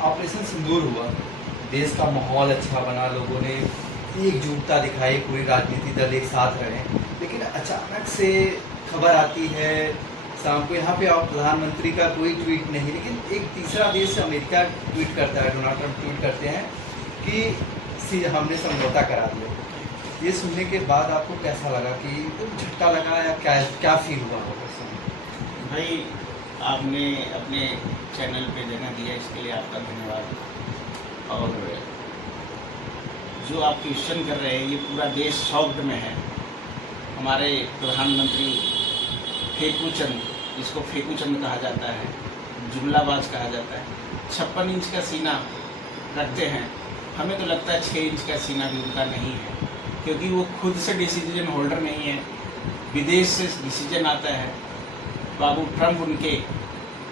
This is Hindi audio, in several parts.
ऑपरेशन सिंदूर हुआ, देश का माहौल अच्छा बना, लोगों ने एकजुटता दिखाई, पूरी राजनीतिक दल एक साथ रहे। लेकिन अचानक से खबर आती है शाम को, यहाँ पे आप प्रधानमंत्री का कोई ट्वीट नहीं, लेकिन एक तीसरा देश अमेरिका ट्वीट करता है, डोनाल्ड ट्रंप ट्वीट करते हैं कि हमने समझौता करा दिया। ये सुनने के बाद आपको कैसा लगा, कि झटका लगा या क्या फील हुआ होगा उस समय? भाई, आपने अपने चैनल पे जगह दिया, इसके लिए आपका धन्यवाद। और जो आप क्वेश्चन कर रहे हैं, ये पूरा देश शॉक्ड में है। हमारे प्रधानमंत्री फेकूचंद, जिसको फेकूचंद कहा जाता है, जुमलाबाज कहा जाता है, 56 इंच का सीना रखते हैं। हमें तो लगता है 6 इंच का सीना भी उनका नहीं है, क्योंकि वो खुद से डिसीजन होल्डर नहीं है, विदेश से डिसीजन आता है। बाबू ट्रंप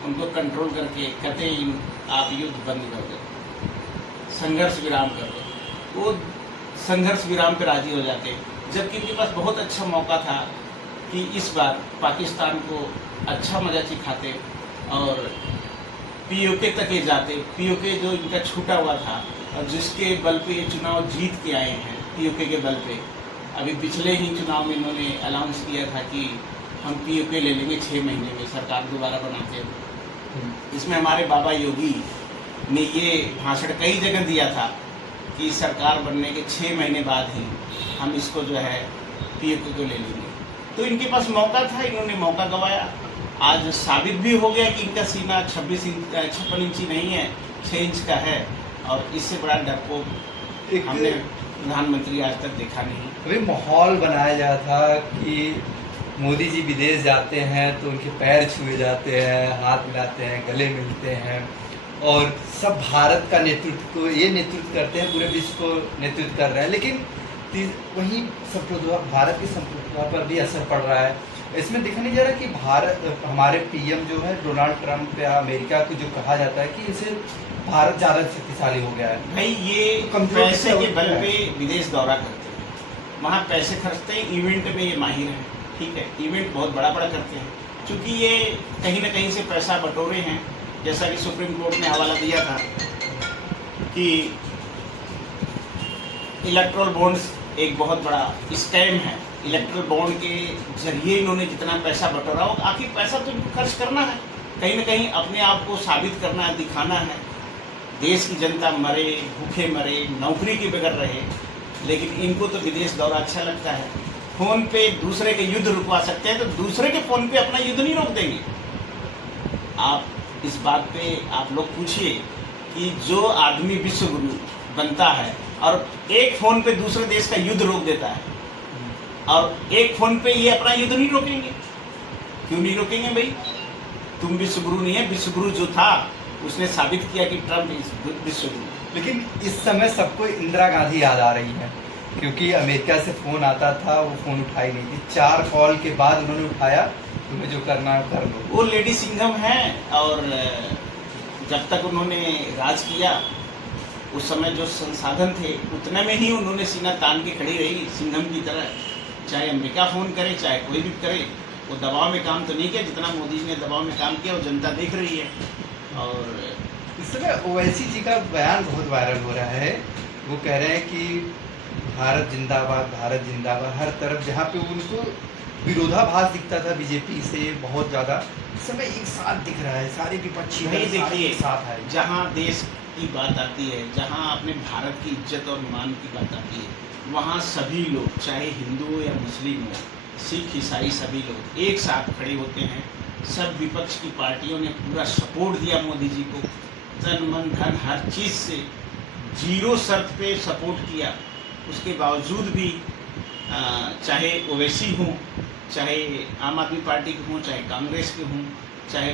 उनको कंट्रोल करके कहते हैं आप युद्ध बंद कर दो, संघर्ष विराम कर दो। वो संघर्ष विराम पे राजी हो जाते हैं, जबकि उनके पास बहुत अच्छा मौका था कि इस बार पाकिस्तान को अच्छा मजा सिखाते और पीओके तक ये जाते। पीओके जो इनका छूटा हुआ था और जिसके बल पे ये चुनाव जीत के आए हैं, पीओके के बल पे। अभी पिछले ही चुनाव में इन्होंने अनाउंस किया था कि हम पीओके ले लेंगे 6 महीने में, सरकार दोबारा बनाते हैं। इसमें हमारे बाबा योगी ने ये भाषण कई जगह दिया था कि सरकार बनने के 6 महीने बाद ही हम इसको जो है पीओके को ले लेंगे। तो इनके पास मौका था, इन्होंने मौका गंवाया। आज साबित भी हो गया कि इनका सीना 56 इंची नहीं है, 6 इंच का है। और इससे बड़ा डरपोक हमने प्रधानमंत्री आज तक देखा नहीं। अभी माहौल बनाया जा था कि मोदी जी विदेश जाते हैं तो उनके पैर छुए जाते हैं, हाथ मिलाते हैं, गले मिलते हैं, और सब भारत का नेतृत्व को ये नेतृत्व करते हैं, पूरे विश्व को नेतृत्व कर रहे हैं। लेकिन वहीं भारत की संप्रभुता पर भी असर पड़ रहा है। इसमें देखा नहीं जा रहा कि भारत, हमारे पीएम जो है डोनाल्ड ट्रंप या अमेरिका को जो कहा जाता है कि इसे भारत ज़्यादा शक्तिशाली हो गया है। भाई, ये पैसे के बल पे विदेश दौरा करते हैं, वहाँ पैसे खर्चते हैं, इवेंट में ये माहिर हैं। ठीक है, इवेंट बहुत बड़ा करते हैं, क्योंकि ये कहीं ना कहीं से पैसा बटोरे हैं। जैसा कि सुप्रीम कोर्ट ने हवाला दिया था कि इलेक्ट्रल बॉन्ड्स एक बहुत बड़ा स्कैम है। इलेक्ट्रल बॉन्ड के जरिए इन्होंने जितना पैसा बटोरा हो, आखिर पैसा तो इनको खर्च करना है, कहीं ना कहीं अपने आप को साबित करना है, दिखाना है। देश की जनता मरे, भूखे मरे, नौकरी के बगैर रहे, लेकिन इनको तो विदेश दौरा अच्छा लगता है। फ़ोन पे दूसरे के युद्ध रुकवा सकते हैं, तो दूसरे के फ़ोन पे अपना युद्ध नहीं रोक देंगे। आप इस बात पे आप लोग पूछिए कि जो आदमी विश्व गुरु बनता है और एक फ़ोन पे दूसरे देश का युद्ध रोक देता है, और एक फ़ोन पे ये अपना युद्ध नहीं रोकेंगे। क्यों नहीं रोकेंगे भाई? तुम विश्व गुरु नहीं है, विश्व गुरु जो था उसने साबित किया कि ट्रंप विश्व गुरु। लेकिन इस समय सबको इंदिरा गांधी याद आ रही है, क्योंकि अमेरिका से फ़ोन आता था, वो फ़ोन उठाई नहीं थी। 4 कॉल के बाद उन्होंने उठाया, तुम्हें जो करना है कर लो। वो लेडी सिंघम हैं, और जब तक उन्होंने राज किया उस समय जो संसाधन थे उतने में ही उन्होंने सीना तान के खड़ी रही, सिंघम की तरह। चाहे अमेरिका फ़ोन करे, चाहे कोई भी करे, वो दबाव में काम तो नहीं किया जितना मोदी जी ने दबाव में काम किया। वो जनता देख रही है। और इस समय ओवैसी जी का बयान बहुत वायरल हो रहा है। वो कह रहे हैं कि भारत जिंदाबाद, भारत जिंदाबाद। हर तरफ जहाँ पे उनको विरोधाभास दिखता था बीजेपी से बहुत ज़्यादा, इस समय एक साथ दिख रहा है, सारे विपक्षी नहीं, देखिए, साथ है। जहाँ देश की बात आती है, जहाँ अपने भारत की इज्जत और मान की बात आती है, वहाँ सभी लोग, चाहे हिंदू हो या मुस्लिम हो, सिख ईसाई, सभी लोग एक साथ खड़े होते हैं। सब विपक्ष की पार्टियों ने पूरा सपोर्ट दिया मोदी जी को, तन मन धन हर चीज़ से 0 शर्त पे सपोर्ट किया। उसके बावजूद भी चाहे ओवैसी हों, चाहे आम आदमी पार्टी के हों, चाहे कांग्रेस के हों, चाहे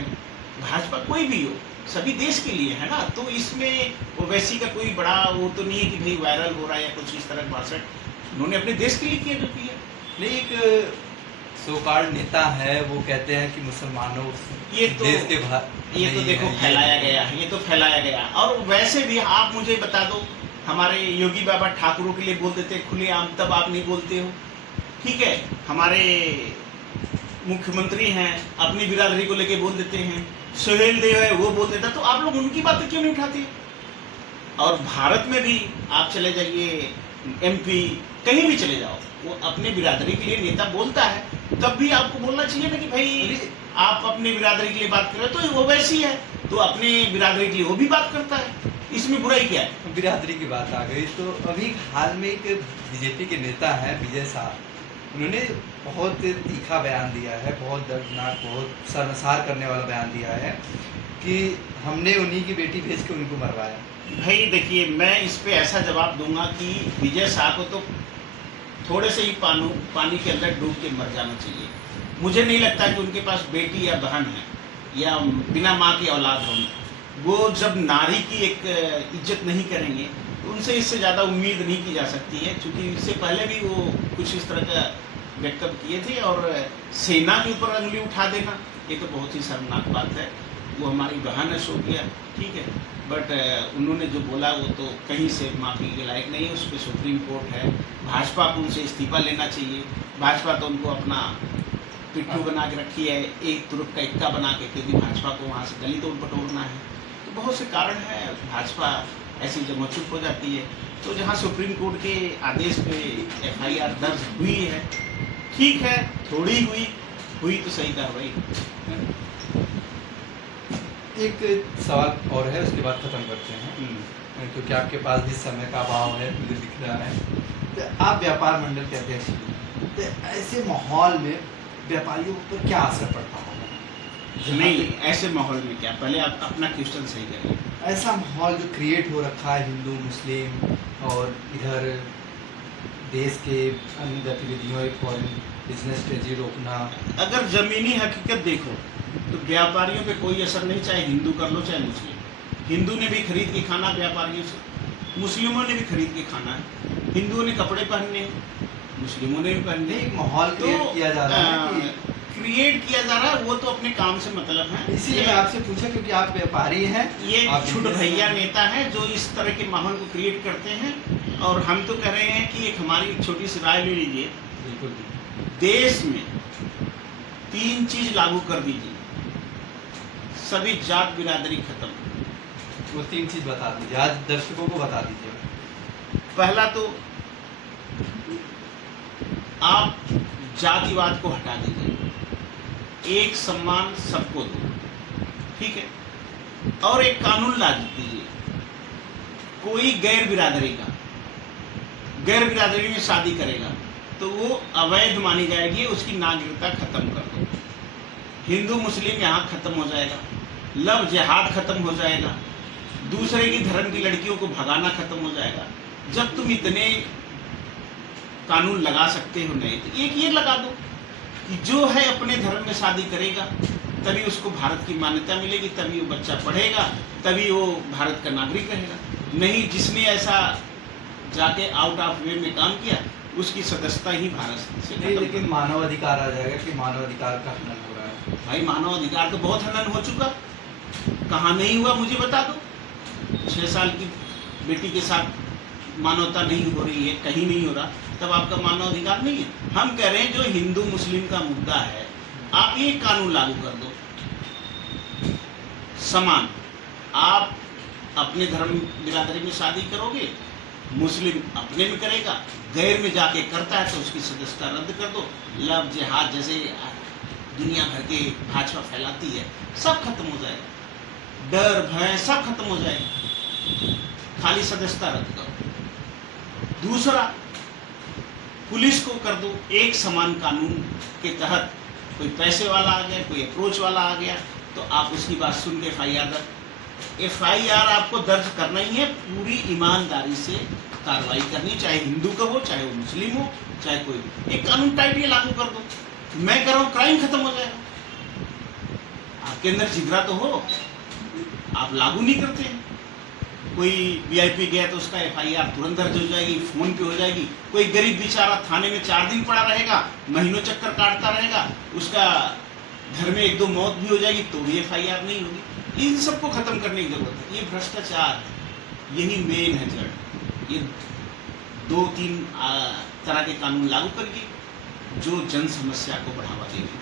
भाजपा, कोई भी हो, सभी देश के लिए है ना। तो इसमें ओवैसी का कोई बड़ा वो तो नहीं है कि भाई वायरल हो रहा है या कुछ इस तरह का भाषण। उन्होंने अपने देश के लिए किया जो किया। नहीं, एक सोकाल्ड नेता है, वो कहते हैं कि मुसलमानों ये तो देश के ये तो देखो फैलाया गया है, ये तो फैलाया गया। और वैसे भी आप मुझे बता दो, हमारे योगी बाबा ठाकुरों के लिए बोल देते हैं खुलेआम, तब आप नहीं बोलते हो। ठीक है, हमारे मुख्यमंत्री हैं, अपनी बिरादरी को लेके बोल देते हैं, सुहेल देव है वो बोल देता, तो आप लोग उनकी बातें क्यों नहीं उठाते? और भारत में भी आप चले जाइए, एमपी कहीं भी चले जाओ, वो अपने बिरादरी के लिए नेता बोलता है, तब भी आपको बोलना चाहिए ना कि भाई आप अपने बिरादरी के लिए बात कर रहे हो, तो वो वैसी है तो अपने बिरादरी के लिए वो भी बात करता है, इसमें बुराई क्या है? बिरादरी की बात आ गई तो अभी हाल में एक बीजेपी के नेता हैं विजय शाह, उन्होंने बहुत तीखा बयान दिया है, बहुत दर्दनाक, बहुत शर्मसार करने वाला बयान दिया है कि हमने उन्हीं की बेटी भेज के उनको मरवाया। भाई देखिए, मैं इस पे ऐसा जवाब दूंगा कि विजय शाह को तो थोड़े से ही पानी के अंदर डूब के मर जाना चाहिए। मुझे नहीं लगता कि उनके पास बेटी या बहन है या बिना माँ की औलाद होगी। वो जब नारी की एक इज्जत नहीं करेंगे तो उनसे इससे ज़्यादा उम्मीद नहीं की जा सकती है, क्योंकि इससे पहले भी वो कुछ इस तरह का वक्तव्य किए थे। और सेना के ऊपर उंगली उठा देना, ये तो बहुत ही शर्मनाक बात है। वो हमारी बहन है शोभिया, ठीक है, बट उन्होंने जो बोला वो तो कहीं से माफ़ी के लायक नहीं है। उस पर सुप्रीम कोर्ट है, भाजपा को उनसे इस्तीफा लेना चाहिए। भाजपा तो उनको अपना पिट्ठू बना के रखी है, एक तुरुप का इक्का बना के, क्योंकि भाजपा को वहाँ से गली तोड़ बटोरना है। तो बहुत से कारण हैं, भाजपा ऐसी जब चुप हो जाती है। तो जहाँ सुप्रीम कोर्ट के आदेश पे FIR दर्ज हुई है, ठीक है, थोड़ी हुई तो सही कार्रवाई। एक सवाल और है, उसके बाद ख़त्म करते हैं क्योंकि आपके पास भी समय का अभाव है, मुझे दिख रहा है। तो आप व्यापार मंडल के अध्यक्ष हैं, तो ऐसे माहौल में व्यापारियों पर क्या असर पड़ता होगा? नहीं, ऐसे माहौल में क्या, पहले आप अपना क्वेश्चन सही करिए। ऐसा माहौल जो क्रिएट हो रखा है हिंदू मुस्लिम और इधर देश के अन्य गतिविधियों, फॉरेन बिजनेस स्ट्रेटजी रोकना, अगर ज़मीनी हकीकत देखो तो व्यापारियों पे कोई असर नहीं, चाहे हिंदू कर लो चाहे मुस्लिम। हिंदू ने भी खरीद के खाना व्यापारियों से, मुस्लिमों ने भी खरीद के खाना है। हिंदुओं ने कपड़े पहनने हैं, मुस्लिमों ने भी पहनने। एक माहौल क्रिएट किया जा रहा है, क्रिएट किया जा रहा है, वो तो अपने काम से मतलब है। इसीलिए मैं आपसे पूछा क्योंकि आप व्यापारी हैं। ये छुट भैया नेता हैं जो इस तरह के माहौल को क्रिएट करते हैं। और हम तो कह रहे हैं कि एक हमारी छोटी सी राय ले लीजिए, बिल्कुल, देश में 3 चीज लागू कर दीजिए, सभी जात बिरादरी खत्म। वो 3 चीज बता दीजिए, आज दर्शकों को बता दीजिए। पहला तो आप जातिवाद को हटा दीजिए, एक सम्मान सबको दो, ठीक है। और एक कानून लागू कीजिए, कोई गैर बिरादरी में शादी करेगा तो वो अवैध मानी जाएगी, उसकी नागरिकता खत्म कर दो। हिंदू मुस्लिम यहाँ खत्म हो जाएगा, लव जिहाद खत्म हो जाएगा, दूसरे की धर्म की लड़कियों को भगाना खत्म हो जाएगा। जब तुम इतने कानून लगा सकते हो नए, तो एक ये लगा दो कि जो है अपने धर्म में शादी करेगा तभी उसको भारत की मान्यता मिलेगी, तभी वो बच्चा पढ़ेगा, तभी वो भारत का नागरिक रहेगा। नहीं, जिसने ऐसा जाके आउट ऑफ वे में काम किया उसकी सदस्यता ही भारत से नहीं, लेकिन मानव अधिकार आ जाएगा कि मानव अधिकार का हनन हो रहा है। भाई मानव अधिकार तो बहुत हनन हो चुका, कहाँ नहीं हुआ मुझे बता दो। 6 साल की बेटी के साथ मानवता नहीं हो रही है, कहीं नहीं हो रहा, तब आपका मानव अधिकार नहीं है। हम कह रहे हैं जो हिंदू मुस्लिम का मुद्दा है, आप ये कानून लागू कर दो समान। आप अपने धर्म बिरादरी में शादी करोगे, मुस्लिम अपने में करेगा, गैर में जाके करता है तो उसकी सदस्यता रद्द कर दो। लव जिहाद जैसे दुनिया भर के भाजपा फैलाती है, सब खत्म हो जाएगा, डर भय सब खत्म हो जाएगा, खाली सदस्यता रद्द करो। दूसरा, पुलिस को कर दो एक समान कानून के तहत। कोई पैसे वाला आ गया, कोई अप्रोच वाला आ गया, तो आप उसकी बात सुन के FIR आपको दर्ज करना ही है, पूरी ईमानदारी से कार्रवाई करनी, चाहे हिंदू का हो, चाहे वो मुस्लिम हो, चाहे कोई। एक कानून टाइप ये लागू कर दो, मैं कह रहा हूँ क्राइम खत्म हो जाएगा। आपके अंदर जिगरा तो हो, आप लागू नहीं करते हैं। कोई VIP गया तो उसका FIR तुरंत दर्ज हो जाएगी, फोन पे हो जाएगी। कोई गरीब बेचारा थाने में 4 दिन पड़ा रहेगा, महीनों चक्कर काटता रहेगा, उसका घर में 1-2 मौत भी हो जाएगी तो भी FIR नहीं होगी। इन सबको खत्म करने की जरूरत है। ये भ्रष्टाचार है, यही मेन है जड़। ये 2-3 तरह के कानून लागू करके जो जन समस्या को बढ़ावा देंगे।